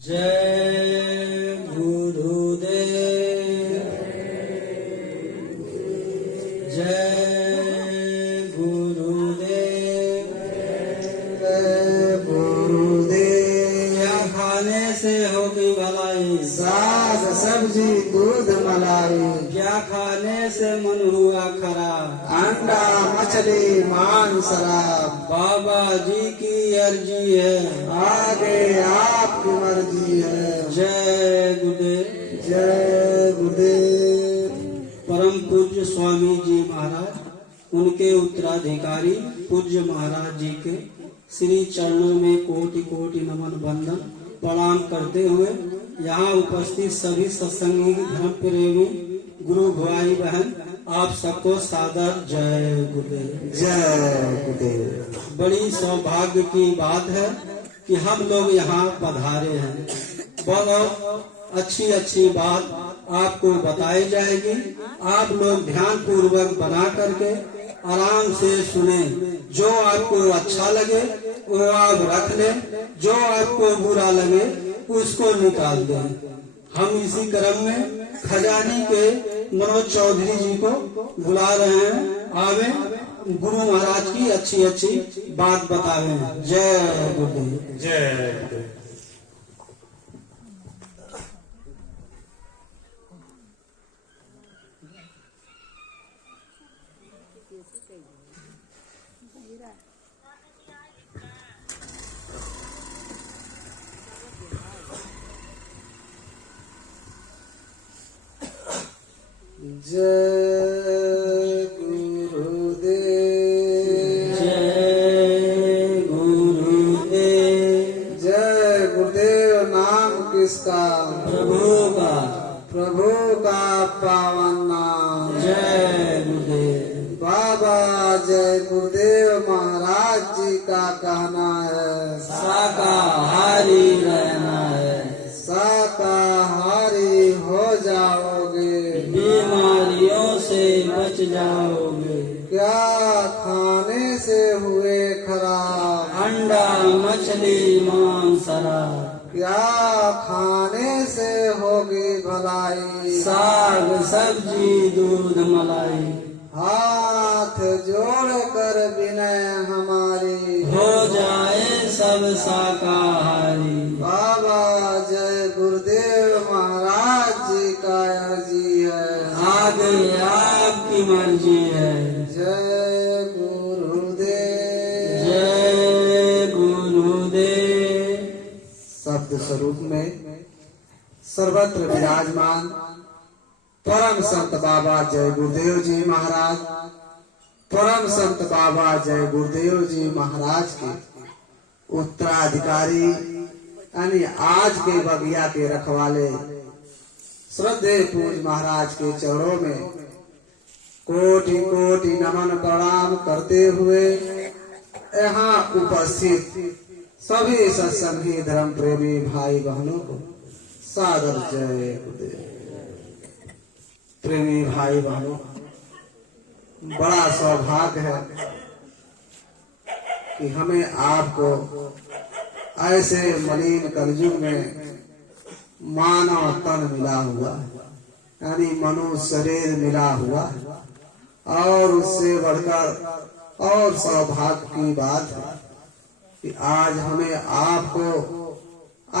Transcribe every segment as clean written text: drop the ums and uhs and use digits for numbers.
जय गुरुदेव, जय गुरुदेव, जय गुरुदेव। क्या खाने से होगी भलाई? साग सब्जी दूध मलाई। क्या खाने से मन हुआ खराब? अंडा मछली मांस शराब। बाबा जी की अर्जी है, आगे आपकी मर्जी है। जय गुरुदेव। जय गुरुदेव। परम पूज्य स्वामी जी महाराज, उनके उत्तराधिकारी पूज्य महाराज जी के श्री चरणों में कोटि कोटि नमन वंदन प्रणाम करते हुए यहाँ उपस्थित सभी सत्संगी धर्म प्रेमी गुरु भाई बहन, आप सबको सादर जय गुरुदेव। जय गुरुदेव। बड़ी सौभाग्य की बात है कि हम लोग यहाँ पधारे हैं। बहुत अच्छी अच्छी बात आपको बताई जाएगी। आप लोग ध्यान पूर्वक बना करके आराम से सुने। जो आपको अच्छा लगे वो आप रख लें, जो आपको बुरा लगे उसको निकाल दें। हम इसी क्रम में खजानी के मनोज चौधरी जी को बुला रहे हैं। आवे गुरु महाराज की अच्छी अच्छी बात बतावे। जय गुरुदेव। जय गुरुदेव। जय गुरुदेव। जय गुरुदेव। जय गुरुदेव। नाम किसका? प्रभु का। प्रभु का पावन नाम। जय गुरुदेव। बाबा जय गुरुदेव महाराज जी का कहना है, शाकाहारी रहना है, शाकाहारी हो जाओगे, बीमारियों से बच जाओगे। क्या खाने से हुए खराब? अंडा मछली मांस शराब। क्या खाने से होगी भलाई? साग सब्जी दूध मलाई। हाथ जोड़ कर विनय हमारी, हो जाए सब शाकाहारी। बाबा जय गुरुदेव महाराज जी का अर्जी है, आगे आपकी मर्जी है। जय गुरुदेव। जय गुरुदेव। शब्द स्वरूप में सर्वत्र विराजमान परम संत बाबा जय गुरुदेव जी महाराज, परम संत बाबा जय गुरुदेव जी महाराज के उत्तराधिकारी यानी आज के बगिया के रखवाले श्रद्धे पूज महाराज के चरणों में कोटि कोटि नमन प्रणाम करते हुए यहाँ उपस्थित सभी सत्संगी धर्म प्रेमी भाई बहनों को सादर जय गुरुदेव। प्रेमी भाई बहनों, बड़ा सौभाग्य है कि हमें आपको ऐसे मलिन कलयुग में मानव तन मिला हुआ है, यानी मनुष्य शरीर मिला हुआ है। और उससे बढ़कर और सौभाग्य की बात है कि आज हमें आपको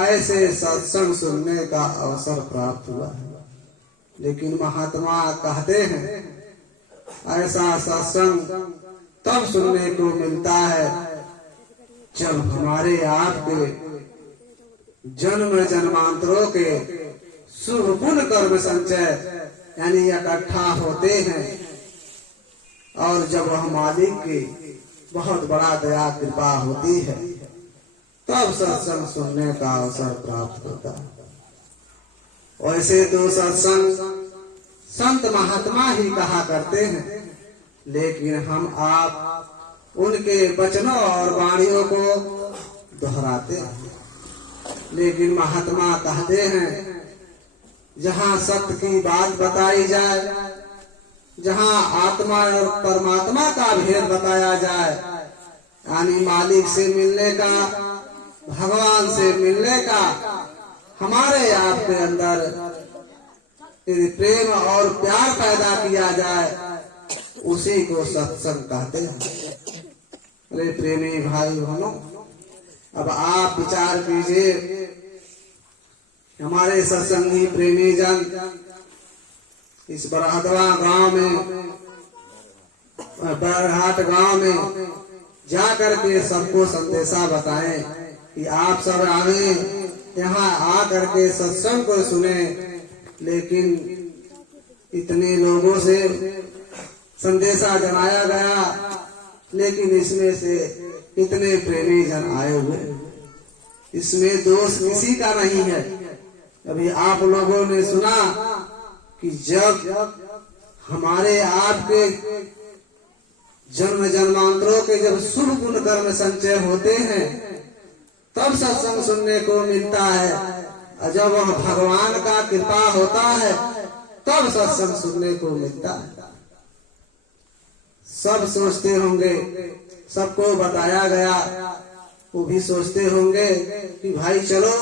ऐसे सत्संग सुनने का अवसर प्राप्त हुआ है। लेकिन महात्मा कहते हैं ऐसा सत्संग तब सुनने को मिलता है जब हमारे आपके जन्म जन्मांतरों के शुभ पुण्य कर्म संचय यानी इकट्ठा होते हैं और जब वह मालिक की बहुत बड़ा दया कृपा होती है तब सत्संग सुनने का अवसर प्राप्त होता है। वैसे तो सत्संग संत महात्मा ही कहा करते हैं, लेकिन हम आप उनके वचनों और वाणियों को दोहराते हैं। लेकिन महात्मा कहते हैं जहाँ सत्य की बात बताई जाए, जहाँ आत्मा और परमात्मा का भेद बताया जाए, यानी मालिक से मिलने का, भगवान से मिलने का, हमारे आपके अंदर यदि प्रेम और प्यार पैदा किया जाए उसी को सत्संग कहते हैं। अरे प्रेमी भाई बहनों, अब आप विचार कीजिए, हमारे सत्संगी प्रेमी जन इस बरहदवा गांव में, बरघाट गांव में जा करके सबको संदेशा बताएं कि आप सब आवे, यहाँ आ करके सत्संग को सुने। लेकिन इतने लोगों से संदेशा जनाया गया, लेकिन इसमें से इतने प्रेमी जन आए हुए, इसमें दोष किसी का नहीं है। अभी आप लोगों ने सुना कि जब हमारे आपके जन्म जन्मांतरों के जब शुभ गुण कर्म संचय होते हैं तब सत्संग सुनने को मिलता है, और जब वह भगवान का कृपा होता है तब सत्संग सुनने को मिलता है। सब सोचते होंगे, सबको बताया गया, वो भी सोचते होंगे कि भाई चलो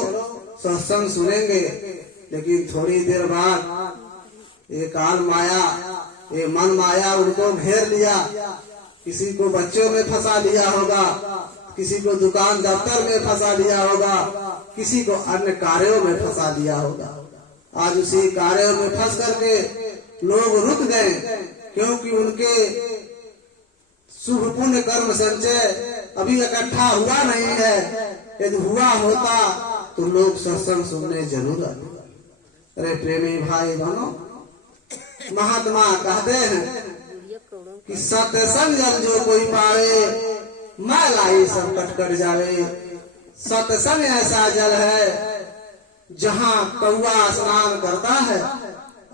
सत्संग सुनेंगे। लेकिन थोड़ी देर बाद ये काल माया, ये मन माया उनको घेर लिया। किसी को बच्चों में फंसा लिया होगा, किसी को दुकान दफ्तर में फंसा लिया होगा, किसी को अन्य कार्यों में फंसा लिया होगा। आज उसी कार्यों में फंस करके लोग रुक गए, क्योंकि उनके शुभ पुण्य कर्म संचय अभी इकट्ठा हुआ नहीं है। यदि हुआ होता तो लोग सत्संग सुनने जरूर आते। अरे प्रेमी भाई बहनों, महात्मा कहते हैं कि सत्संग जल जो कोई पावे, मैं लाई संकट कट जावे। सत्संग ऐसा जल है जहाँ कौआ स्नान करता है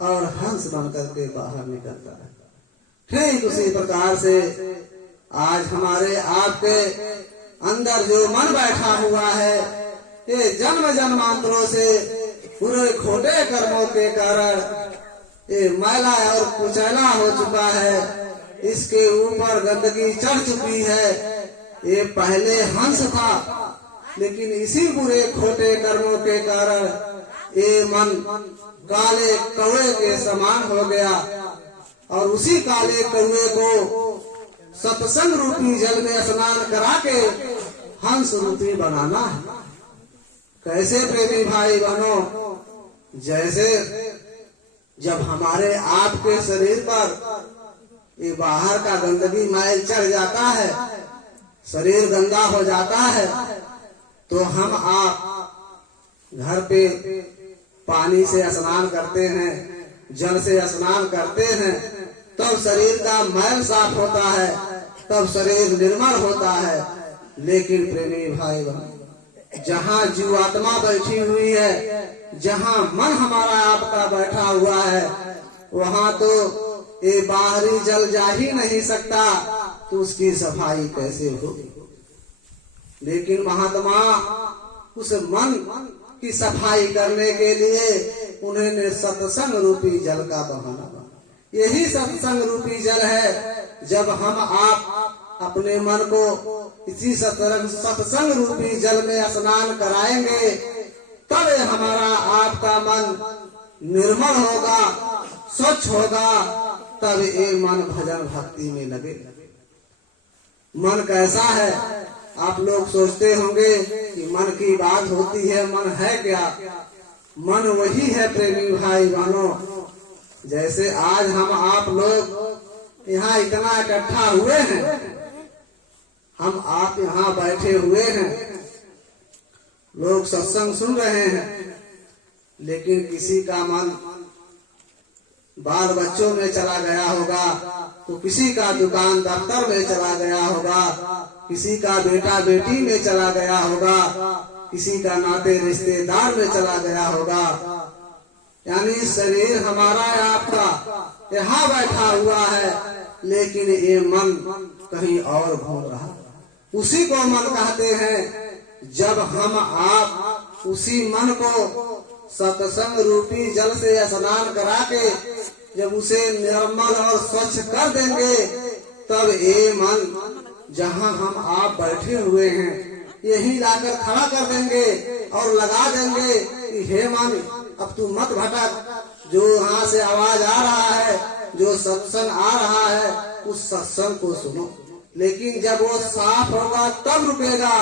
और हंस बन करके बाहर निकलता है। ठीक उसी प्रकार से आज हमारे आपके अंदर जो मन बैठा हुआ है, ये जन्म जन्मांतरों से पूरे खोटे कर्मों के कारण ये मैला और कुचैला हो चुका है। इसके ऊपर गंदगी चढ़ चुकी है। ये पहले हंस था, लेकिन इसी बुरे खोटे कर्मों के कारण ये मन काले कौवे के समान हो गया, और उसी काले कौवे को सत्संग रूपी जल में स्नान करा के हंस रूपी बनाना है। कैसे प्रेमी भाई बहनों, जैसे जब हमारे आपके शरीर पर ये बाहर का गंदगी मैल चढ़ जाता है, शरीर गंदा हो जाता है, तो हम आप घर पे पानी से स्नान करते हैं, जल से स्नान करते हैं, तब शरीर का मैल साफ होता है, तब शरीर निर्मल होता है। लेकिन प्रेमी भाई बहन, जहाँ जीवात्मा बैठी हुई है, जहाँ मन हमारा आपका बैठा हुआ है, वहाँ तो ये बाहरी जल जा ही नहीं सकता, तो उसकी सफाई कैसे होगी। लेकिन महात्मा उस मन की सफाई करने के लिए उन्होंने सत्संग रूपी जल का बहाना बना। यही सत्संग रूपी जल है। जब हम आप अपने मन को इसी सत्संग रूपी जल में स्नान कराएंगे, तब हमारा आपका मन निर्मल होगा, स्वच्छ होगा, तब ये मन भजन भक्ति में लगे। मन कैसा है? आप लोग सोचते होंगे कि मन की बात होती है, मन है क्या? मन वही है प्रेमी भाई बहनों, जैसे आज हम आप लोग यहाँ इतना इकट्ठा हुए हैं, हम आप यहाँ बैठे हुए हैं, लोग सत्संग सुन रहे हैं, लेकिन किसी का मन बाल बच्चों में चला गया होगा, तो किसी का दुकान दफ्तर में चला गया होगा, किसी का बेटा बेटी में चला गया होगा, किसी का नाते रिश्तेदार में चला गया होगा। यानी शरीर हमारा आपका यहाँ बैठा हुआ है, लेकिन ये मन कहीं और घूम रहा। उसी को मन कहते हैं। जब हम आप उसी मन को सत्संग रूपी जल से स्नान करा के जब उसे निर्मल और स्वच्छ कर देंगे, तब ये मन जहाँ हम आप बैठे हुए हैं यही लाकर खड़ा कर देंगे और लगा देंगे कि हे मन अब तू मत भटक, जो यहाँ से आवाज आ रहा है, जो सत्संग आ रहा है, उस सत्संग को सुनो। लेकिन जब वो साफ होगा तब रुकेगा,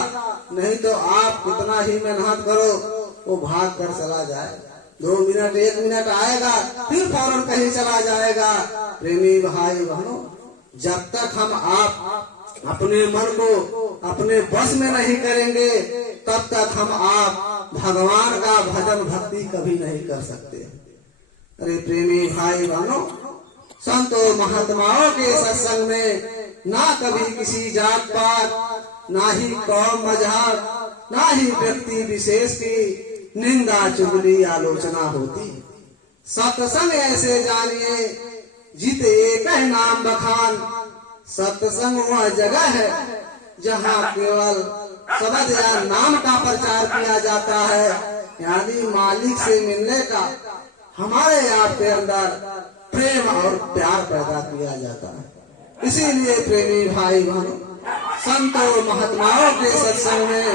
नहीं तो आप कितना ही मेहनत करो वो भाग कर चला जाए। 2 मिनट 1 मिनट आएगा फिर फौरन कहीं चला जाएगा। प्रेमी भाई बहनों, जब तक हम आप अपने मन को अपने बस में नहीं करेंगे तब तक हम आप भगवान का भजन भक्ति कभी नहीं कर सकते। अरे प्रेमी भाई बहनों, संतों महात्माओं के सत्संग में ना कभी किसी जात पात, ना ही कौम मजहब, ना ही व्यक्ति विशेष की निंदा चुगली आलोचना होती। सत्संग ऐसे जानिए जित एक है नाम बखान। सत्संग वह जगह है जहाँ केवल शब्द या नाम का प्रचार किया जाता है, यानी मालिक से मिलने का हमारे आपके अंदर प्रेम और प्यार पैदा किया जाता है। इसीलिए प्रेमी भाई बहनों, संतों महात्माओं के सत्संग में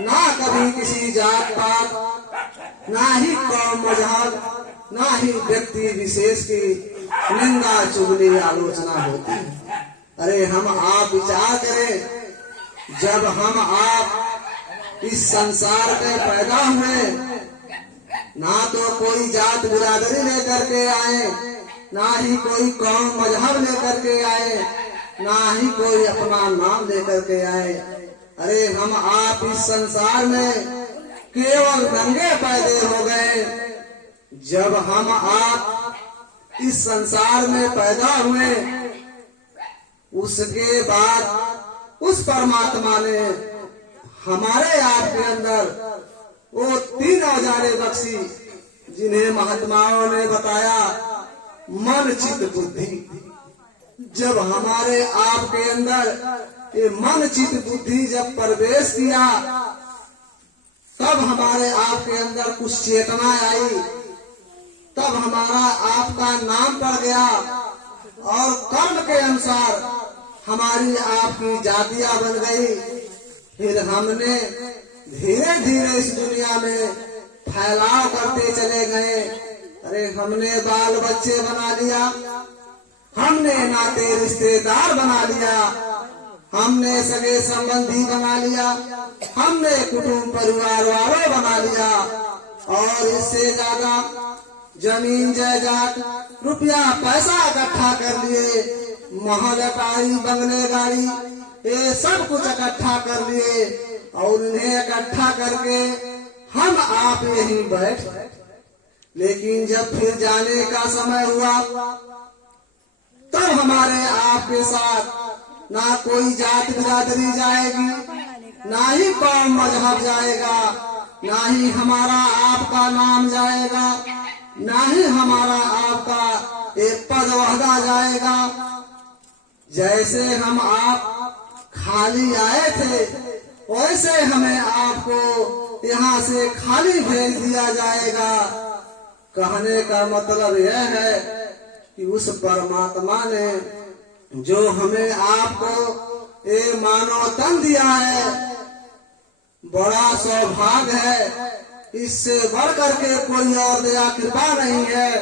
ना कभी किसी जात पात, ना ही कौम मजहब, ना ही व्यक्ति विशेष की निंदा चुगली आलोचना होती है। अरे हम आप विचार करें, जब हम आप इस संसार में पैदा हुए, ना तो कोई जात बिरादरी लेकर के आए, ना ही कोई कौम मजहब लेकर के आए, ना ही कोई अपना नाम लेकर के आए। अरे हम आप इस संसार में केवल नंगे पैदे हो गए। जब हम आप इस संसार में पैदा हुए, उसके बाद उस परमात्मा ने हमारे आपके अंदर वो 3 औजारे बख्शी, जिन्हें महात्माओं ने बताया मन चित्त बुद्धि। जब हमारे आपके अंदर ये मन चित्त बुद्धि जब प्रवेश किया, तब हमारे आपके अंदर कुछ चेतना आई, तब हमारा आपका नाम पड़ गया और कर्म के अनुसार हमारी आपकी जातियां बन गई। फिर हमने धीरे धीरे इस दुनिया में फैलाव करते चले गए। अरे हमने बाल बच्चे बना लिया, हमने नाते रिश्तेदार बना लिया, हमने सगे संबंधी बना लिया, हमने कुटुंब परिवार वालों बना लिया, और इससे ज्यादा जमीन जायदाद रुपया पैसा इकट्ठा कर लिए, महल अटारी बंगले गाड़ी ये सब कुछ इकट्ठा कर लिए, और इन्हें इकट्ठा करके हम आप यहीं बैठ। लेकिन जब फिर जाने का समय हुआ, तब हमारे आपके साथ ना कोई जात बिरादरी जाएगी, ना ही कौम मजहब जाएगा, ना ही हमारा आपका नाम जाएगा, ना ही हमारा आपका एक पद वहदा जाएगा। जैसे हम आप खाली आए थे, वैसे हमें आपको यहाँ से खाली भेज दिया जाएगा। कहने का मतलब यह है कि उस परमात्मा ने जो हमें आपको ये मानव तन दिया है, बड़ा सौभाग्य है। इससे बढ़ करके कोई और दया कृपा नहीं है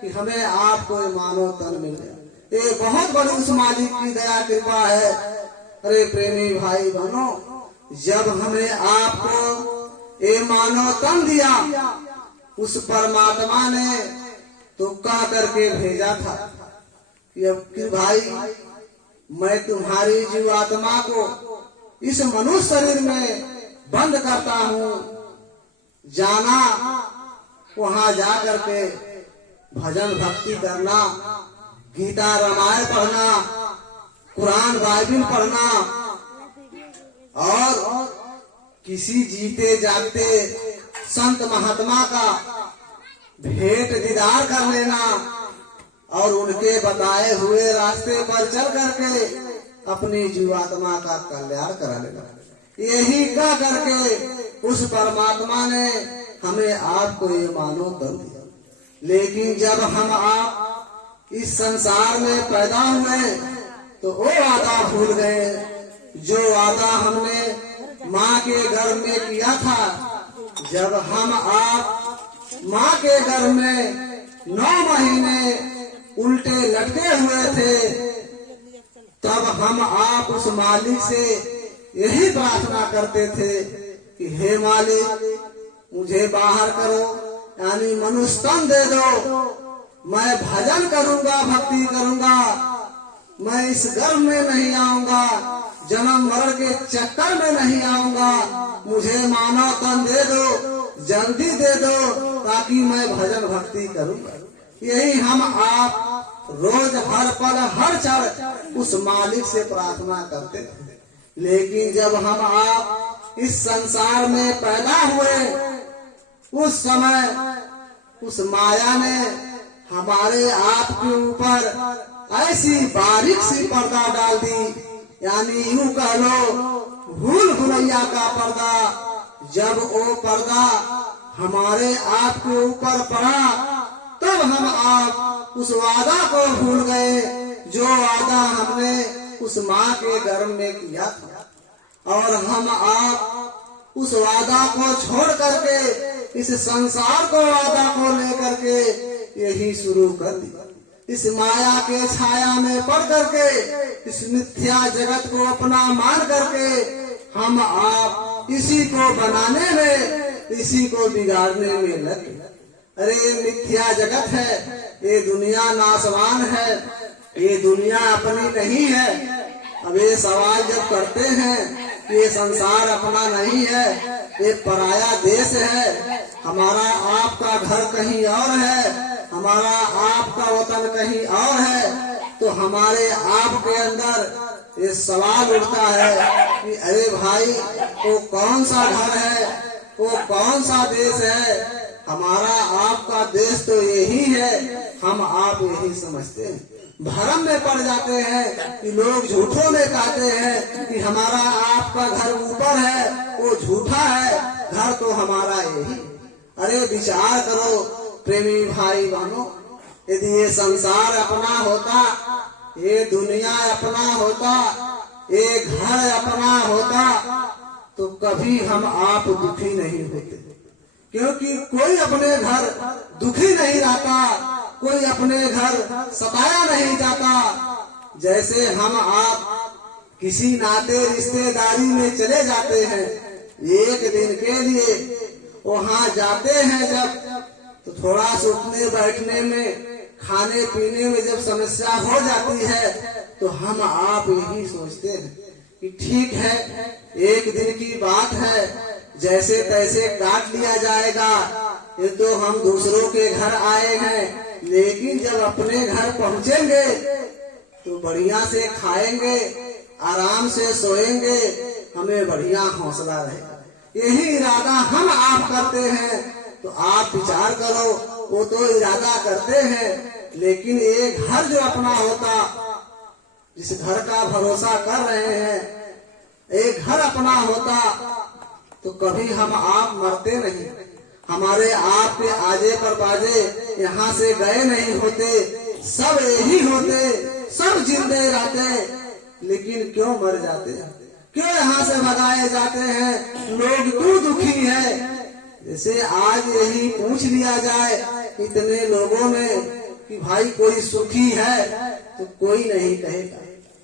कि हमें आपको ये मानव तन मिले। ये बहुत बड़ी उस मालिक की दया कृपा है। अरे प्रेमी भाई बहनों, जब हमें आपको ये मानव तन दिया, उस परमात्मा ने तो कह करके भेजा था कि अब कि भाई मैं तुम्हारी जीवात्मा को इस मनुष्य शरीर में बंद करता हूँ, जाना वहां जा करके भजन भक्ति करना, गीता रामायण पढ़ना, कुरान बाइबिल पढ़ना, और किसी जीते जागते संत महात्मा का भेंट दीदार कर लेना, और उनके बताए हुए रास्ते पर चल करके अपनी जीवात्मा का कल्याण करा लेना। यही कह करके उस परमात्मा ने हमें आपको ये मानव तन दिया। लेकिन जब हम आप इस संसार में पैदा हुए तो वो वादा भूल गए, जो वादा हमने माँ के गर्भ में किया था। जब हम आप माँ के गर्भ में 9 महीने उल्टे लटके हुए थे, तब हम आप उस मालिक से यही प्रार्थना करते थे कि हे मालिक, मुझे बाहर करो, यानी मनुष्य तन दे दो, मैं भजन करूंगा, भक्ति करूंगा, मैं इस गर्भ में नहीं आऊंगा, जन्म मरण के चक्कर में नहीं आऊंगा, मुझे मानव तन दे दो, जल्दी दे दो, ताकि मैं भजन भक्ति करूंगा। यही हम आप रोज हर पल हर क्षण उस मालिक से प्रार्थना करते थे। लेकिन जब हम आप इस संसार में पैदा हुए, उस समय उस माया ने हमारे आप के ऊपर ऐसी बारीक सी पर्दा डाल दी, यानी यूं कह लो भूल भुलैया का पर्दा। जब वो पर्दा हमारे आप के ऊपर पड़ा, तब हम आप उस वादा को भूल गए जो वादा हमने उस माँ के गर्भ में किया था, और हम आप उस वादा को छोड़ करके इस संसार को वादा को लेकर के यही शुरू कर दिया। इस माया के छाया में पड़ करके, इस मिथ्या जगत को अपना मान करके हम आप इसी को बनाने में, इसी को बिगाड़ने में लगे। अरे ये मिथ्या जगत है, ये दुनिया नाशवान है, ये दुनिया अपनी नहीं है। अब ये सवाल जब करते हैं कि ये संसार अपना नहीं है, ये पराया देश है, हमारा आपका घर कहीं और है, हमारा आपका वतन कहीं और है, तो हमारे आप के अंदर ये सवाल उठता है कि अरे भाई, वो कौन सा घर है, वो कौन सा देश है? हमारा आपका देश तो यही है, हम आप यही समझते हैं। भ्रम में पड़ जाते हैं कि लोग झूठों में कहते हैं कि हमारा आपका घर ऊपर है, वो झूठा है, घर तो हमारा यही। अरे विचार करो प्रेमी भाई बहनों, यदि ये संसार अपना होता, ये दुनिया अपना होता, ये घर अपना होता, तो कभी हम आप दुखी नहीं होते। क्योंकि कोई अपने घर दुखी नहीं रहता, कोई अपने घर सताया नहीं जाता। जैसे हम आप किसी नाते रिश्तेदारी में चले जाते हैं, एक दिन के लिए वहाँ जाते हैं जब, तो थोड़ा सा उठने बैठने में, खाने पीने में जब समस्या हो जाती है, तो हम आप यही सोचते हैं कि ठीक है, एक दिन की बात है, जैसे तैसे काट लिया जाएगा, ये तो हम दूसरों के घर आए हैं, लेकिन जब अपने घर पहुँचेंगे तो बढ़िया से खाएंगे, आराम से सोएंगे, हमें बढ़िया हौसला रहेगा। यही इरादा हम आप करते हैं। तो आप विचार करो, वो तो इरादा करते हैं, लेकिन एक घर जो अपना होता, जिस घर का भरोसा कर रहे हैं, एक घर अपना होता, तो कभी हम आप मरते नहीं, हमारे आप के आजे पर बाजे यहाँ से गए नहीं होते, सब यही होते, सब जिंदे रहते। लेकिन क्यों मर जाते हैं, क्यों यहाँ से भगाए जाते हैं, लोग क्यों दुखी है? जैसे आज यही पूछ लिया जाए इतने लोगों में कि भाई कोई सुखी है, तो कोई नहीं कहेगा।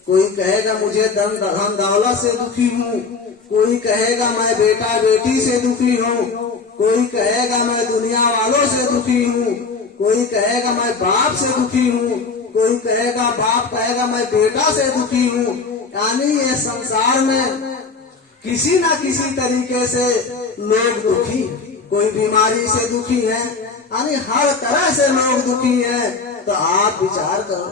कोई कहेगा मुझे धन दौलत से दुखी हूँ, कोई कहेगा मैं बेटा बेटी से दुखी हूँ, कोई कहेगा मैं दुनिया वालों से दुखी हूँ, कोई कहेगा मैं बाप से दुखी हूँ, कोई कहेगा बाप कहेगा मैं बेटा से दुखी हूँ। यानी ये संसार में किसी न किसी तरीके से लोग दुखी, कोई बीमारी से दुखी है, यानी हर तरह से लोग दुखी हैं। तो आप विचार करो,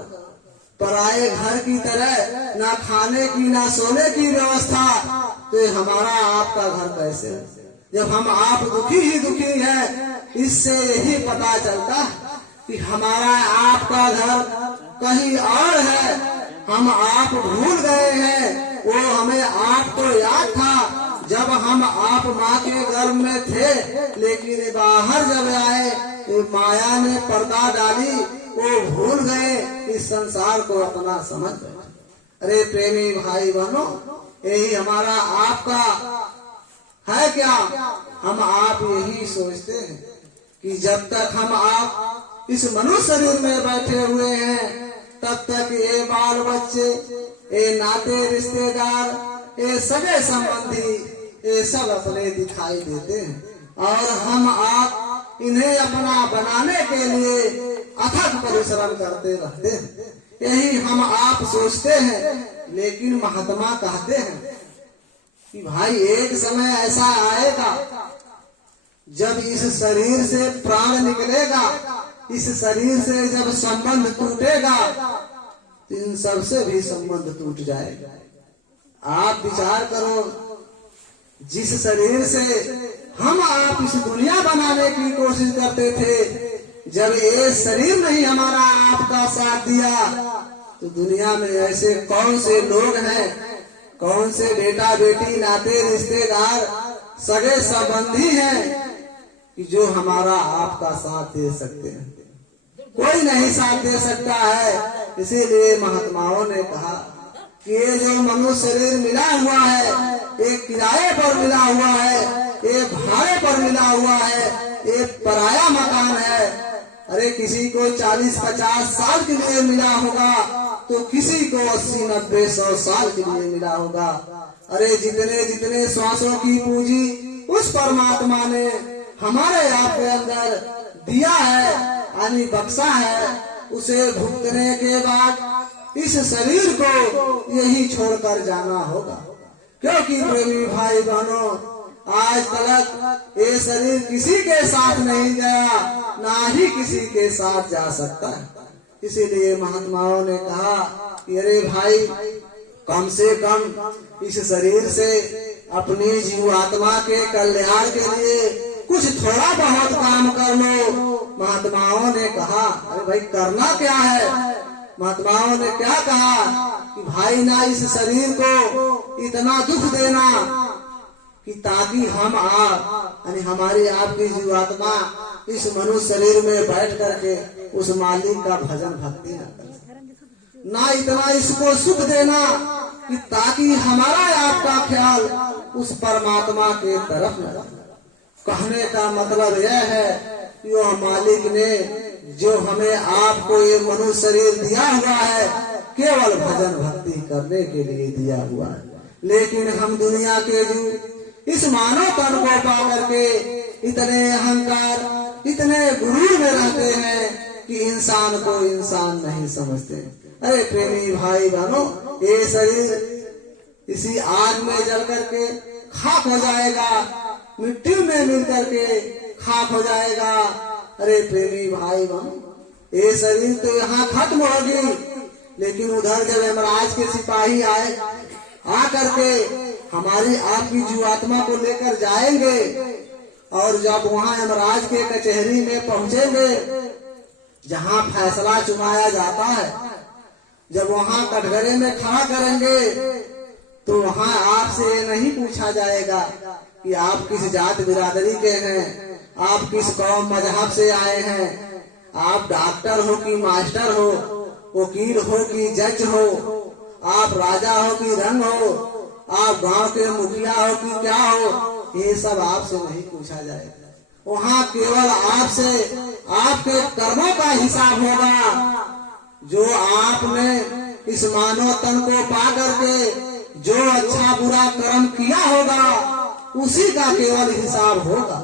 पराए घर की तरह ना खाने की ना सोने की व्यवस्था, तो हमारा आपका घर कैसे है? जब हम आप दुखी ही दुखी है, इससे यही पता चलता कि हमारा आपका घर कहीं और है, हम आप भूल गए हैं। वो हमें आपको याद था जब हम आप माँ के गर्भ में थे, लेकिन बाहर जब आए तो माया ने पर्दा डाली, वो भूल गए, इस संसार को अपना समझ गए। अरे प्रेमी भाई बहनों, यही हमारा आपका है क्या? हम आप यही सोचते हैं कि जब तक हम आप इस मनुष्य शरीर में बैठे हुए हैं तब तक ये बाल बच्चे, ये नाते रिश्तेदार, ये सगे संबंधी, ये सब अपने दिखाई देते हैं और हम आप इन्हें अपना बनाने के लिए अथक परिश्रम करते रहते हैं। यही हम आप सोचते हैं, लेकिन महात्मा कहते हैं कि भाई एक समय ऐसा आएगा जब इस शरीर से प्राण निकलेगा, इस शरीर से जब संबंध टूटेगा तो इन सबसे भी संबंध टूट जाएगा। आप विचार करो, जिस शरीर से हम आप इस दुनिया बनाने की कोशिश करते थे, जब ये शरीर नहीं हमारा आपका साथ दिया तो दुनिया में ऐसे कौन से लोग हैं, कौन से बेटा बेटी, नाते रिश्तेदार, सगे संबंधी हैं कि जो हमारा आपका साथ दे सकते हैं? कोई नहीं साथ दे सकता है। इसीलिए महात्माओं ने कहा कि ये जो मनुष्य शरीर मिला हुआ है, ये किराए पर मिला हुआ है, ये भाड़े पर मिला हुआ है, ये पराया मकान है। अरे किसी को 40-50 साल के लिए मिला होगा तो किसी को 80-90-100 साल के लिए मिला होगा। अरे जितने जितने श्वासों की पूंजी उस परमात्मा ने हमारे आपके अंदर दिया है, यानी बक्सा है, उसे भुगतने के बाद इस शरीर को यही छोड़कर जाना होगा। क्योंकि प्रेमी भाई बहनों, आज तक ये शरीर किसी के साथ नहीं गया, ना ही किसी के साथ जा सकता है। इसीलिए महात्माओं ने कहा कि अरे भाई, कम से कम इस शरीर से अपनी जीवात्मा के कल्याण के लिए कुछ थोड़ा बहुत काम कर लो। महात्माओं ने कहा अरे भाई करना क्या है? महात्माओं ने क्या कहा कि भाई ना इस शरीर को इतना दुख देना कि ताकि हम आप, यानी हमारी आपकी जीवात्मा इस मनुष्य शरीर में बैठ करके उस मालिक का भजन भक्ति न कर, ना इतना इसको सुख देना कि ताकि हमारा आपका ख्याल उस परमात्मा के तरफ न रहे। कहने का मतलब यह है कि वो मालिक ने जो हमें आपको ये मनुष्य शरीर दिया हुआ है केवल भजन भक्ति करने के लिए दिया हुआ है। लेकिन हम दुनिया के जो इस मानव तन को पा करके इतने अहंकार, इतने गुरूर में रहते हैं कि इंसान को इंसान नहीं समझते। अरे प्रेमी भाई बहनों, ये शरीर इसी आग में जल करके खाक हो जाएगा, मिट्टी में मिल करके खाक हो जाएगा। अरे प्रेमी भाई बहनों, ये शरीर तो यहाँ खत्म होगी, लेकिन उधर जब यमराज के सिपाही आए आ करके हमारी आपकी जीवात्मा को लेकर जाएंगे और जब वहाँ यमराज के कचहरी में पहुंचेंगे जहाँ फैसला चुकाया जाता है, जब वहाँ कटघरे में खड़ा करेंगे तो वहाँ आपसे नहीं पूछा जाएगा कि आप किस जात बिरादरी के हैं, आप किस कौम मजहब से आए हैं, आप डॉक्टर हो कि मास्टर हो, वकील हो कि जज हो, आप राजा हो कि रंग हो, आप गांव के मुखिया हो कि क्या हो, ये सब आपसे नहीं पूछा जाएगा। वहाँ केवल आपसे आपके कर्मों का हिसाब होगा। जो आपने इस मानव तन को पा करके जो अच्छा बुरा कर्म किया होगा उसी का केवल हिसाब होगा।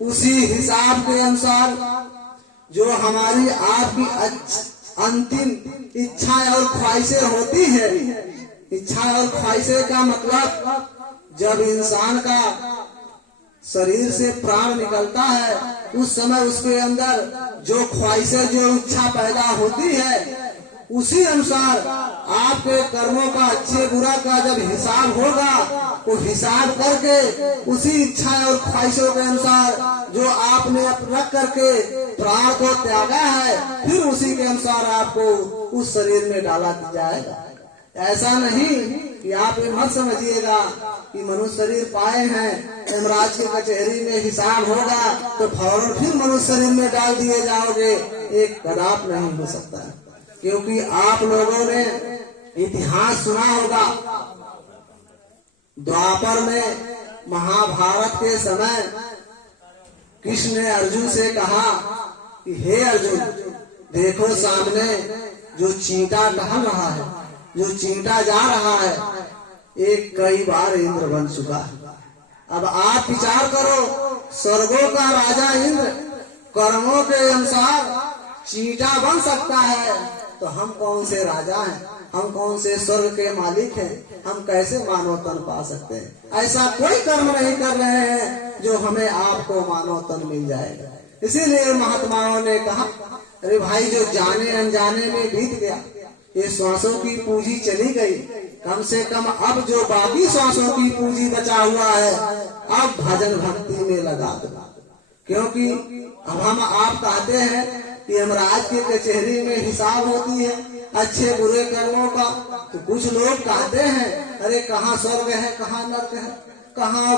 उसी हिसाब के अनुसार जो हमारी आपकी अंतिम इच्छा और ख्वाहिशें होती है। इच्छा और ख्वाहिशें का मतलब जब इंसान का शरीर से प्राण निकलता है उस समय उसके अंदर जो ख्वाहिशें, जो इच्छा पैदा होती है, उसी अनुसार आपके कर्मों का, अच्छे बुरा का जब हिसाब होगा, वो हिसाब करके उसी इच्छा और ख्वाहिशों के अनुसार जो आपने रख करके प्राण को त्यागा है, फिर उसी के अनुसार आपको उस शरीर में डाला जाएगा। ऐसा नहीं कि आप ये मत समझिएगा कि मनुष्य शरीर पाए हैं, यमराज की कचहरी में हिसाब होगा तो फौरन फिर मनुष्य शरीर में डाल दिए जाओगे। एक कदाप नहीं हो सकता है, क्योंकि आप लोगों ने इतिहास सुना होगा। द्वापर में महाभारत के समय कृष्ण ने अर्जुन से कहा कि हे अर्जुन, देखो सामने जो चींटा टहल रहा है, जो चींटा जा रहा है, एक कई बार इंद्र बन चुका है। अब आप विचार करो, स्वर्गों का राजा इंद्र कर्मों के अनुसार चींटा बन सकता है, तो हम कौन से राजा हैं, हम कौन से स्वर्ग के मालिक हैं, हम कैसे मानव तन पा सकते हैं। ऐसा कोई कर्म नहीं कर रहे हैं जो हमें आपको मानव तन मिल जाएगा। इसीलिए महात्माओं ने कहा, अरे भाई, जो जाने अनजाने में बीत गया, ये श्वासों की पूंजी चली गई, कम से कम अब जो बाकी श्वासों की पूंजी बचा हुआ है, अब भजन भक्ति में लगा दो। क्योंकि अब हम आप कहते हैं कि यमराज की कचहरी में हिसाब होती है अच्छे बुरे कर्मों का, तो कुछ लोग कहते हैं, अरे कहाँ स्वर्ग है, कहाँ नर्क है, कहाँ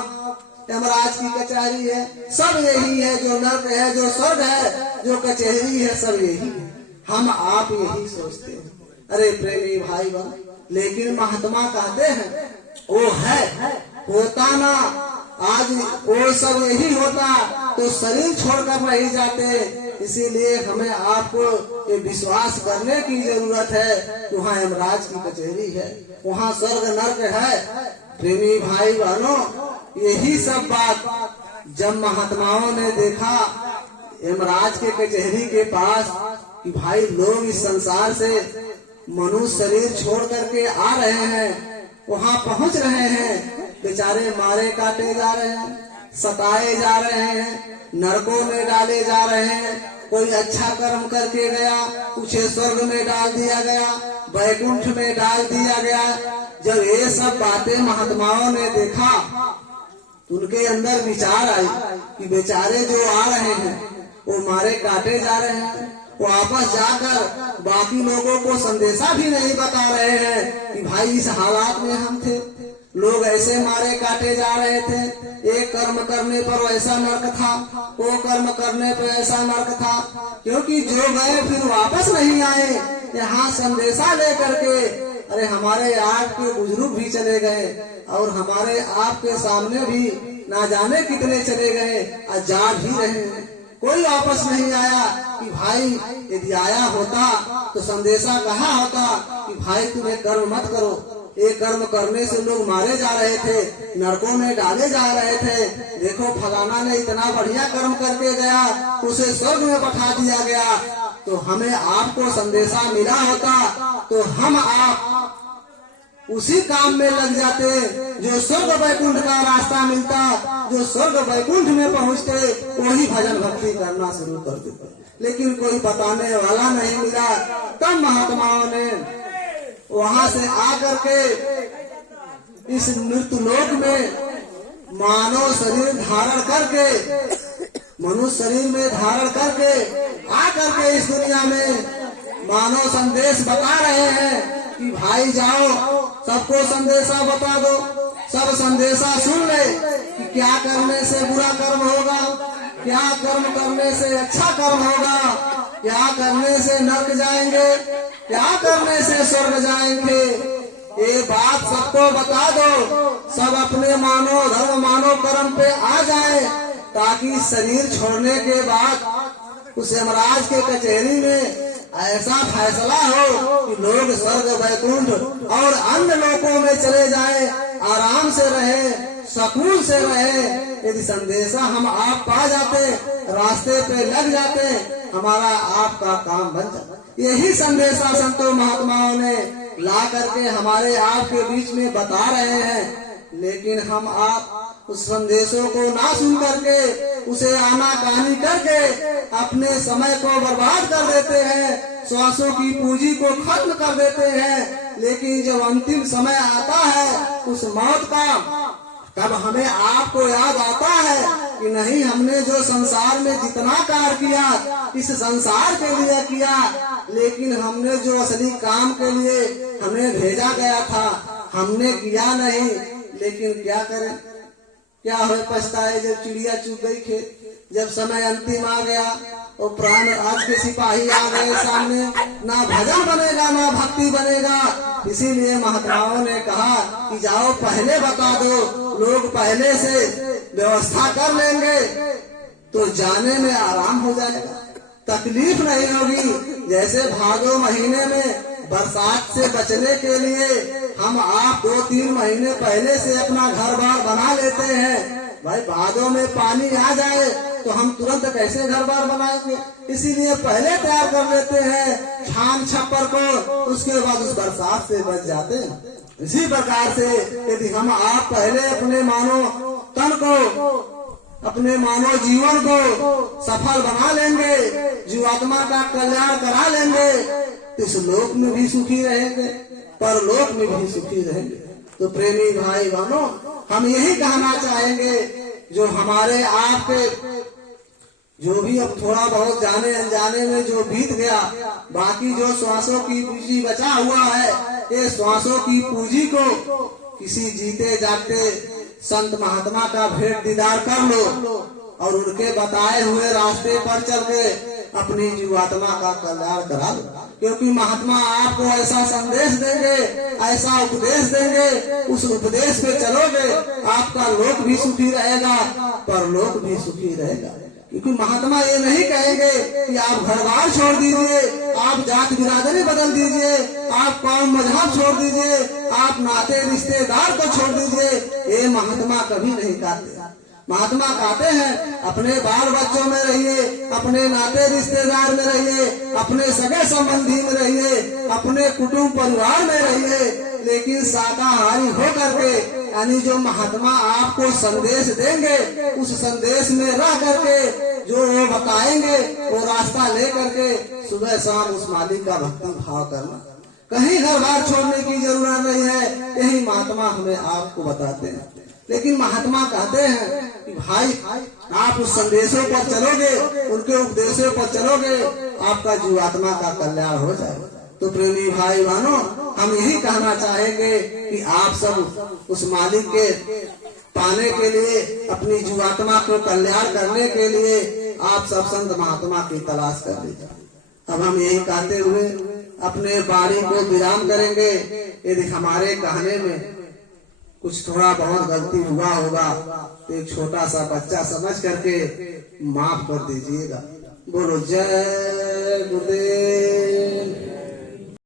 यमराज की कचहरी है, सब यही है, जो नर्क है, जो स्वर्ग है, जो कचहरी है, सब यही है। हम आप यही सोचते हैं। अरे प्रेमी भाई बहन, लेकिन महात्मा कहते हैं वो है, होता ना, आज वो सब यही होता तो शरीर छोड़कर नहीं जाते। इसीलिए हमें आपको ये विश्वास करने की जरूरत है कि वहाँ यमराज की कचहरी है, वहाँ स्वर्ग नर्क है। प्रेमी भाई बहनों, यही सब बात जब महात्माओं ने देखा यमराज के कचहरी के पास कि भाई लोग इस संसार से मनुष्य शरीर छोड़ करके आ रहे हैं, वहाँ पहुँच रहे हैं, बेचारे मारे काटे जा रहे हैं, सताए जा रहे हैं, नरकों में डाले जा रहे हैं। कोई अच्छा कर्म करके गया, उसे स्वर्ग में डाल दिया गया, वैकुंठ में डाल दिया गया। जब ये सब बातें महात्माओं ने देखा, उनके अंदर विचार आई कि बेचारे जो आ रहे हैं वो मारे काटे जा रहे हैं, वो वापस जाकर बाकी लोगों को संदेशा भी नहीं बता रहे हैं कि भाई इस हालात में हम थे, लोग ऐसे मारे काटे जा रहे थे, एक कर्म करने पर वैसा नर्क था, वो कर्म करने पर ऐसा नर्क था। क्योंकि जो गए फिर वापस नहीं आए, यहाँ संदेशा लेकर के। अरे हमारे आपके बुजुर्ग भी चले गए और हमारे आपके सामने भी ना जाने कितने चले गए, और जा भी रहे हैं, कोई वापस नहीं आया। कि भाई यदि आया होता तो संदेशा कहा होता कि भाई तुम्हें कर्म मत करो, ये कर्म करने से लोग मारे जा रहे थे, नरकों में डाले जा रहे थे, देखो फलाना ने इतना बढ़िया कर्म करके गया, उसे स्वर्ग में बैठा दिया गया। तो हमें आपको संदेशा मिला होता तो हम आप उसी काम में लग जाते, जो स्वर्ग वैकुंठ का रास्ता मिलता, जो स्वर्ग वैकुंठ में पहुँचते, वही भजन भक्ति करना शुरू कर देते। लेकिन कोई बताने वाला नहीं मिला। तब महात्माओं ने वहां से आकर के इस मृत्युलोक में मानव शरीर धारण करके, मनुष्य शरीर में धारण करके आकर के इस दुनिया में मानव संदेश बता रहे हैं कि भाई जाओ, सबको संदेशा बता दो, सब संदेशा सुन ले कि क्या करने से बुरा कर्म होगा, क्या कर्म करने से अच्छा कर्म होगा, क्या करने से नरक जाएंगे, क्या करने से स्वर्ग जाएंगे। ये बात सबको बता दो, सब अपने मानो धर्म मानो कर्म पे आ जाए, ताकि शरीर छोड़ने के बाद उस यमराज के कचहरी में ऐसा फैसला हो कि लोग स्वर्ग वैकुंठ और अन्य लोकों में चले जाए, आराम से रहे, सुकून से रहे। यदि संदेशा हम आप पा जाते, रास्ते पे लग जाते, हमारा आपका काम बन जाता। यही संदेशा संतों महात्माओं ने ला करके हमारे आपके बीच में बता रहे हैं। लेकिन हम आप उस संदेशों को ना सुन करके, उसे आनाकानी करके अपने समय को बर्बाद कर देते हैं, श्वासों की पूंजी को खत्म कर देते हैं। लेकिन जब अंतिम समय आता है उस मौत का, तब हमें आपको याद आता है कि नहीं, हमने जो संसार में जितना कार्य किया इस संसार के लिए किया, लेकिन हमने जो असली काम के लिए हमें भेजा गया था हमने किया नहीं। लेकिन क्या करें, क्या हो पछताए जब चिड़िया चुग गई खेत, जब समय अंतिम आ गया और प्राण राज के सिपाही आ गए सामने, ना भजन बनेगा ना भक्ति बनेगा, इसीलिए महात्माओं ने कहा कि जाओ पहले बता दो, लोग पहले से व्यवस्था कर लेंगे तो जाने में आराम हो जाएगा, तकलीफ नहीं होगी। जैसे भादो महीने में बरसात से बचने के लिए हम आप 2-3 महीने पहले से अपना घर बार बना लेते हैं। भाई भादों में पानी आ जाए तो हम तुरंत कैसे घर बार बनाएंगे, इसीलिए पहले तैयार कर लेते हैं छान छप्पर को, उसके बाद उस बरसात से बच जाते हैं। इसी प्रकार से यदि हम आप पहले अपने मानो तन को, अपने मानव जीवन को सफल बना लेंगे, जीवात्मा का कल्याण करा लेंगे, तो इस लोक में भी सुखी रहेंगे, परलोक में भी सुखी रहेंगे। तो प्रेमी भाई बहनों, हम यही कहना चाहेंगे, जो हमारे आपके जो भी अब थोड़ा बहुत जाने अनजाने में जो बीत गया, बाकी जो श्वासों की पूंजी बचा हुआ है, ये श्वासों की पूंजी को किसी जीते जागते संत महात्मा का भेंट दीदार कर लो और उनके बताए हुए रास्ते पर चल के अपनी जीवात्मा का कल्याण करा लो। क्योंकि महात्मा आपको ऐसा संदेश देंगे, ऐसा उपदेश देंगे, उस उपदेश पे चलोगे, आपका लोक भी सुखी रहेगा, परलोक भी सुखी रहेगा। क्योंकि महात्मा ये नहीं कहेंगे कि आप घर बार छोड़ दीजिए, आप जात बिरादरी बदल दीजिए, आप कौम मजहब छोड़ दीजिए, आप नाते रिश्तेदार को छोड़ दीजिए, ये महात्मा कभी नहीं कहते। महात्मा कहते हैं अपने बाल बच्चों में रहिए, अपने नाते रिश्तेदार में रहिए, अपने सगे संबंधी में रहिए, अपने कुटुंब परिवार में रहिए, लेकिन शाकाहारी हो करके, यानी जो महात्मा आपको संदेश देंगे उस संदेश में रह करके जो वो बताएंगे वो रास्ता ले करके सुबह शाम उस मालिक का भक्ति भाव करना। कहीं घर बार छोड़ने की जरूरत नहीं है, यही महात्मा हमें आपको बताते हैं। लेकिन महात्मा कहते हैं कि भाई आप उस संदेशों पर चलोगे, उनके उपदेशों पर चलोगे, आपका जीवात्मा का कल्याण हो जाएगा। तो प्रेमी भाई बहनों, हम यही कहना चाहेंगे कि आप सब उस मालिक के पाने के लिए, अपनी जीवात्मा को कल्याण करने के लिए आप सब संत महात्मा की तलाश कर लीजिए। अब हम यही कहते हुए अपने वाणी को विराम करेंगे। यदि हमारे कहने में कुछ थोड़ा बहुत गलती हुआ होगा तो एक छोटा सा बच्चा समझ करके माफ कर दीजिएगा। बोलो जय गुरुदेव।